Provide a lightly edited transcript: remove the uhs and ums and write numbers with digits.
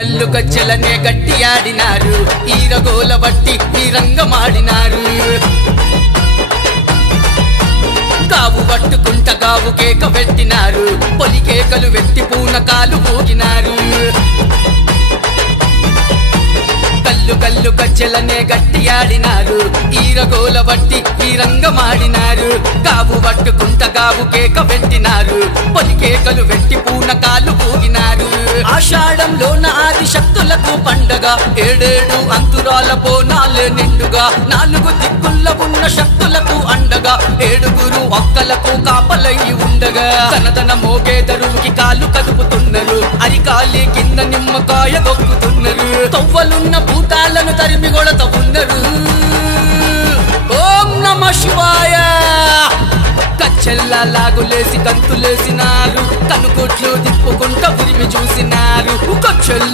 కల్లు గజ్జలనే గట్టి ఆడినారు, ఈరగోల బట్టి ఈ రంగమాడినారు. కావు పట్టుకుంట గావు కేక పెట్టినారు, పొలి కేకలు వెట్టి పూనకాలు మోగినారు. కల్లు కల్లు గజ్జలనే గట్టి ఆడినారు, ఈరగోల బట్టి ఈ రంగమాడినారు. కావు పట్టుకుంట గావు కేక పెట్టినారు, పొలి కేకలు వెట్టి పూనకాలు మోగినారు. ఆషాఢంలోన ఆది శక్తులకు పండగ, ఏడేడు అంతురాల బోనాలే నిండుగా. నాలుగు దిక్కుల్ల ఉన్న శక్తులకు అండగా, ఏడుగురు ఒక్కలకు కాపలై ఉండగా. తనతన మోగే దరువుకి కాలు కదుపుతున్నారు, అరికాలి కింద నిమ్మకాయ దొక్కుతున్నారు. తవ్వలున్న భూతాలను తరిమి కొడత ఉన్నారు. ఓం నమః శివాయ. కచ్చెల్లా లాగులేసి గంతులేసినారు, కనుకొట్లు తిప్పుకుంటా ఉరిమి చూసినారు. కచ్చెల్లా